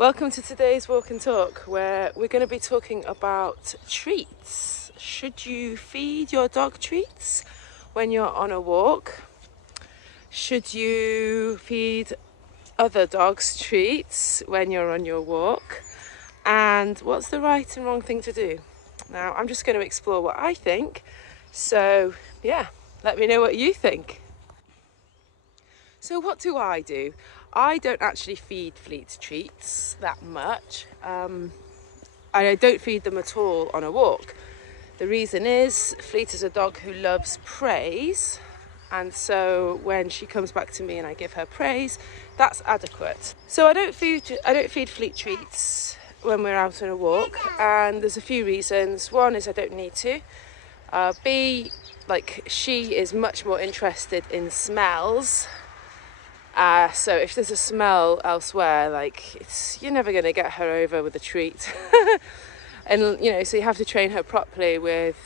Welcome to today's Walk and Talk, where we're going to be talking about treats. Should you feed your dog treats when you're on a walk? Should you feed other dogs treats when you're on your walk? And what's the right and wrong thing to do? Now, I'm just going to explore what I think. So, yeah, let me know what you think. So what do? I don't actually feed Fleet treats that much. I don't feed them at all on a walk. The reason is Fleet is a dog who loves praise, and so when she comes back to me and I give her praise, that's adequate. So I don't feed Fleet treats when we're out on a walk, and there's a few reasons. One is I don't need to. B, she is much more interested in smells. So if there's a smell elsewhere, you're never going to get her over with a treat. And, so you have to train her properly with,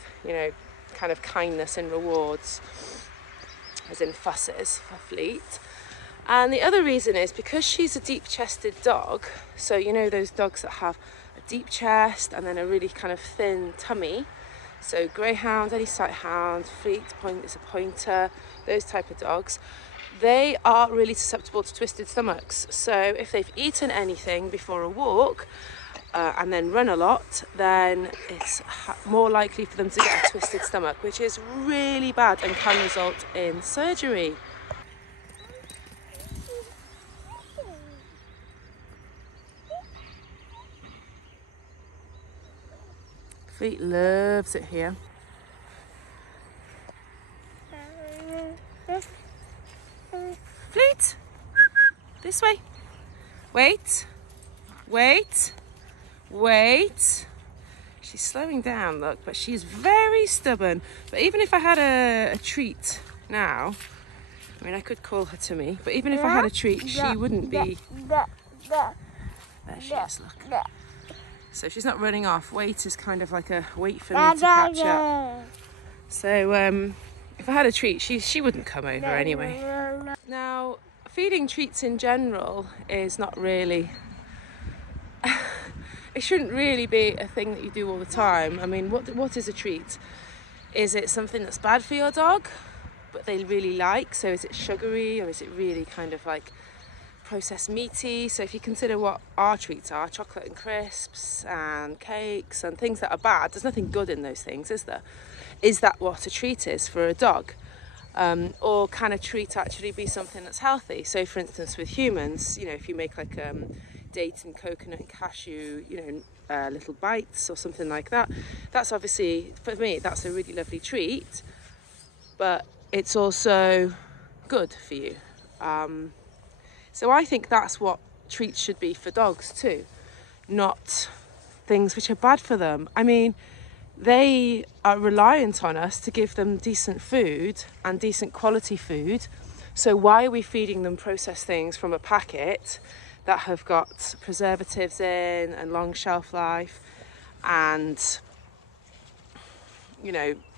kind of kindness and rewards, as in fusses for Fleet. And the other reason is because she's a deep-chested dog. So, those dogs that have a deep chest and then a really kind of thin tummy. So greyhound, any sight hound, Fleet is a pointer, those type of dogs. They are really susceptible to twisted stomachs. So if they've eaten anything before a walk and then run a lot, then it's more likely for them to get a twisted stomach, which is really bad and can result in surgery. Fleet loves it here. Fleet, this way. Wait. She's slowing down, look, but she's very stubborn. But even if I had a treat now, I could call her to me, but even if I had a treat, she wouldn't be... There she is, look. So she's not running off. Wait is kind of like a wait for me to catch up. So if I had a treat, she wouldn't come over anyway. Now, feeding treats in general is not really... it shouldn't really be a thing that you do all the time. What is a treat? Is it something that's bad for your dog, but they really like? So is it sugary, or is it really kind of like processed meaty? So if you consider what our treats are, chocolate and crisps and cakes and things that are bad, there's nothing good in those things, is there? Is that what a treat is for a dog? Or can a treat actually be something that's healthy? So for instance, with humans, if you make date and coconut and cashew, little bites or something like that, that's obviously, for me, that's a really lovely treat, but it's also good for you. So I think that's what treats should be for dogs too, not things which are bad for them. They are reliant on us to give them decent food and decent quality food. So why are we feeding them processed things from a packet that have got preservatives in and long shelf life and,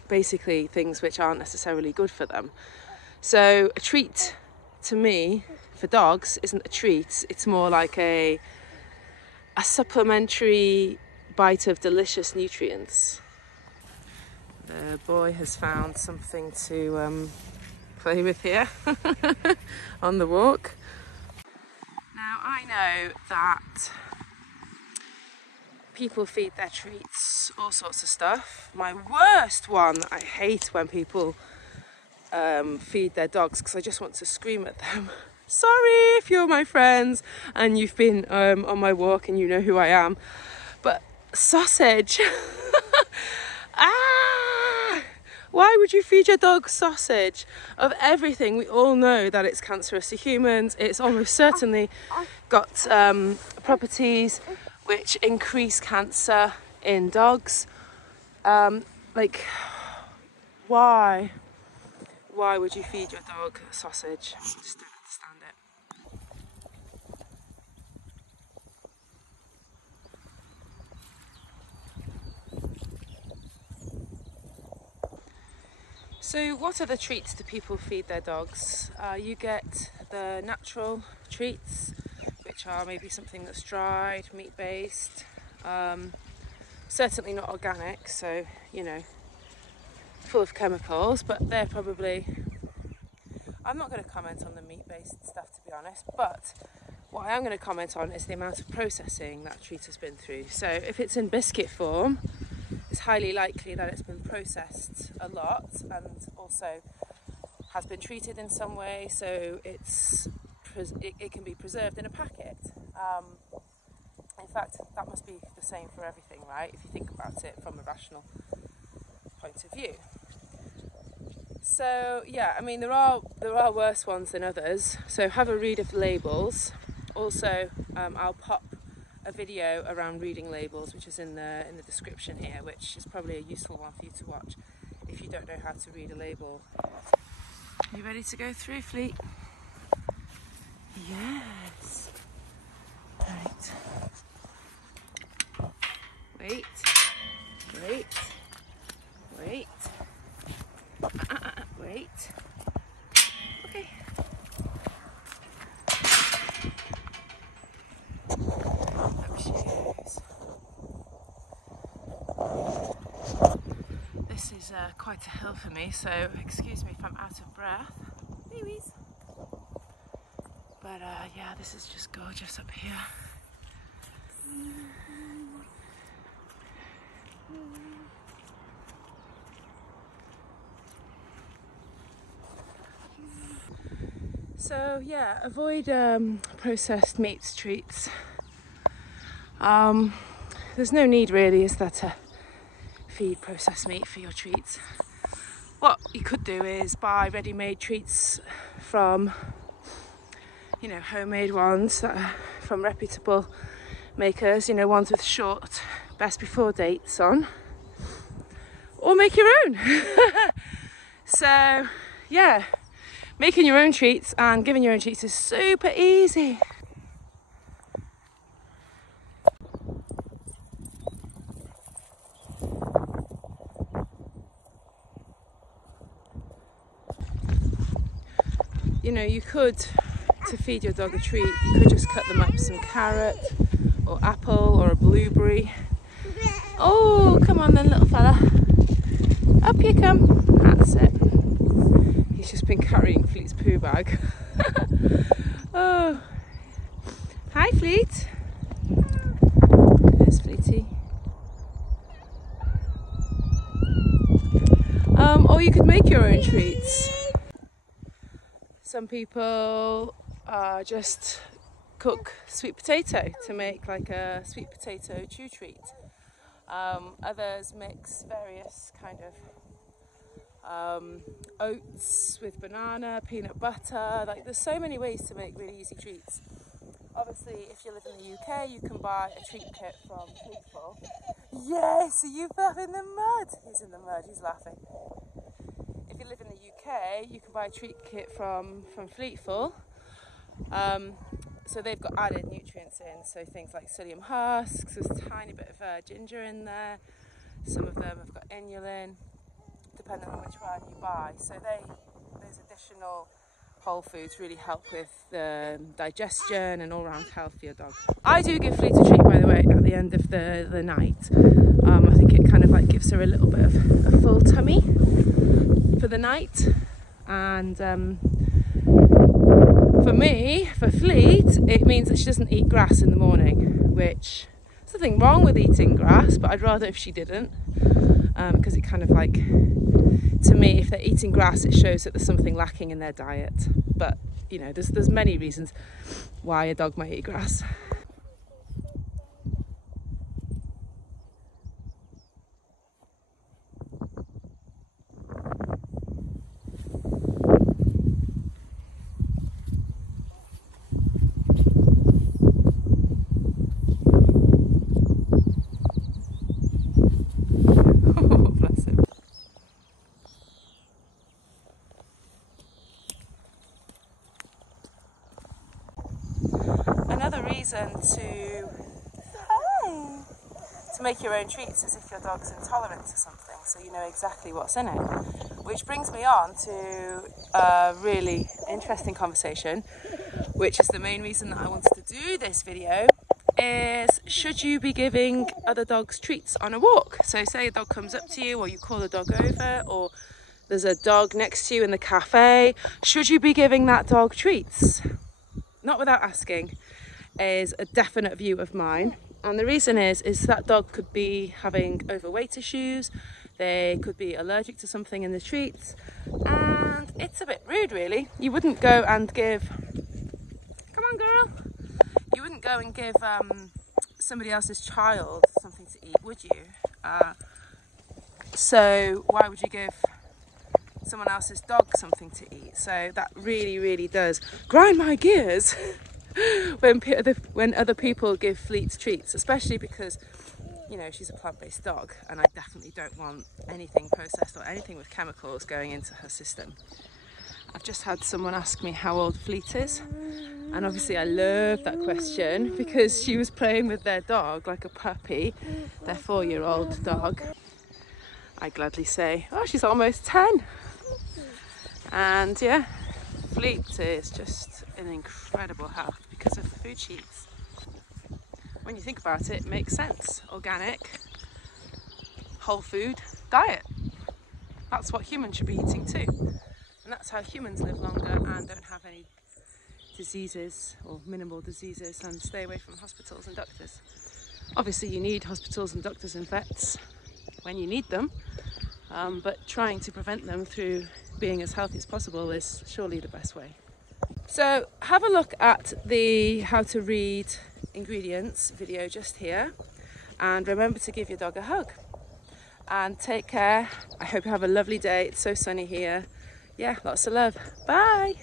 basically things which aren't necessarily good for them? So a treat to me for dogs isn't a treat. It's more like a supplementary bite of delicious nutrients. The boy has found something to play with here on the walk. Now, I know that people feed their treats all sorts of stuff. My worst one, I hate when people feed their dogs, because I just want to scream at them. Sorry if you're my friends and you've been on my walk and you know who I am, but sausage. Why would you feed your dog sausage? Of everything, we all know that it's cancerous to humans. It's almost certainly got properties which increase cancer in dogs. Why would you feed your dog sausage? I just don't understand it. So what other treats do people feed their dogs? You get the natural treats, which which are maybe something that's dried, meat-based, certainly not organic, so, you know, full of chemicals, but they're probably... I'm not going to comment on the meat-based stuff, to be honest, but what I am going to comment on is the amount of processing that treat has been through. So if it's in biscuit form, it's highly likely that it's been processed a lot and also has been treated in some way, so it can be preserved in a packet. In fact, that must be the same for everything, right? If you think about it from a rational point of view. So yeah, I mean, there are worse ones than others. So have a read of the labels. Also, I'll pop a video around reading labels, which is in the description here, which is probably a useful one for you to watch if you don't know how to read a label. You ready to go through, Fleet? Yes. Right. Wait. Wait. Wait. Wait. Okay. Up shoes. This is quite a hill for me, so excuse me if I'm out of breath. Wee-wees. But yeah, this is just gorgeous up here. So yeah, avoid processed meats treats. There's no need really, is there, to feed processed meat for your treats. What you could do is buy ready-made treats from, you know, homemade ones that are from reputable makers, you know, ones with short best before dates on, or make your own. So yeah, making your own treats and giving your own treats is super easy. You know, you could, to feed your dog a treat, you could just cut them up some carrot or apple or a blueberry. Oh, come on then, little fella. Up you come. That's it. He's just been carrying Fleet's poo bag. Oh. Hi, Fleet. There's Fleety. Or you could make your own treats. Some people just cook sweet potato to make like a sweet potato chew treat. Others mix various kind of oats with banana, peanut butter. Like, there's so many ways to make really easy treats. Obviously, if you live in the UK, you can buy a treat kit from Fleetful. Yes, are you back in the mud? He's in the mud, he's laughing. If you live in the UK, you can buy a treat kit from Fleetful. So they've got added nutrients in, so things like psyllium husks, there's a tiny bit of ginger in there. Some of them have got inulin, depending on which one you buy. So those additional whole foods really help with the digestion and all-round health for your dog. I do give Fleet a treat, by the way, at the end of the night. I think it kind of like gives her a little bit of a full tummy for the night. And for me, for Fleet, it means that she doesn't eat grass in the morning, which there's nothing wrong with eating grass, but I'd rather if she didn't, because it kind of like, to me, if they're eating grass, it shows that there's something lacking in their diet. But you know, there's many reasons why a dog might eat grass. Another reason to make your own treats is if your dog's intolerant to something, so you know exactly what's in it. Which brings me on to a really interesting conversation which is the main reason that I wanted to do this video, is should you be giving other dogs treats on a walk? So say a dog comes up to you, or you call a dog over, or there's a dog next to you in the cafe. Should you be giving that dog treats? Not without asking is a definite view of mine. And the reason is that dog could be having overweight issues, they could be allergic to something in the treats, and it's a bit rude really. You wouldn't go and give, come on girl, you wouldn't go and give somebody else's child something to eat, would you? So why would you give someone else's dog something to eat? So that really does grind my gears when other people give Fleet treats, especially because, you know, she's a plant-based dog and I definitely don't want anything processed or anything with chemicals going into her system. I've just had someone ask me how old Fleet is, and obviously I love that question because she was playing with their dog like a puppy, their 4-year-old dog. I gladly say, oh, she's almost 10. And yeah, Fleet is just in incredible health because of the food she eats. When you think about it, it makes sense. Organic, whole food diet. That's what humans should be eating too. And that's how humans live longer and don't have any diseases or minimal diseases and stay away from hospitals and doctors. Obviously you need hospitals and doctors and vets when you need them, but trying to prevent them through being as healthy as possible is surely the best way. So have a look at the how to read ingredients video just here, and remember to give your dog a hug and take care. I hope you have a lovely day. It's so sunny here. Yeah, lots of love. Bye.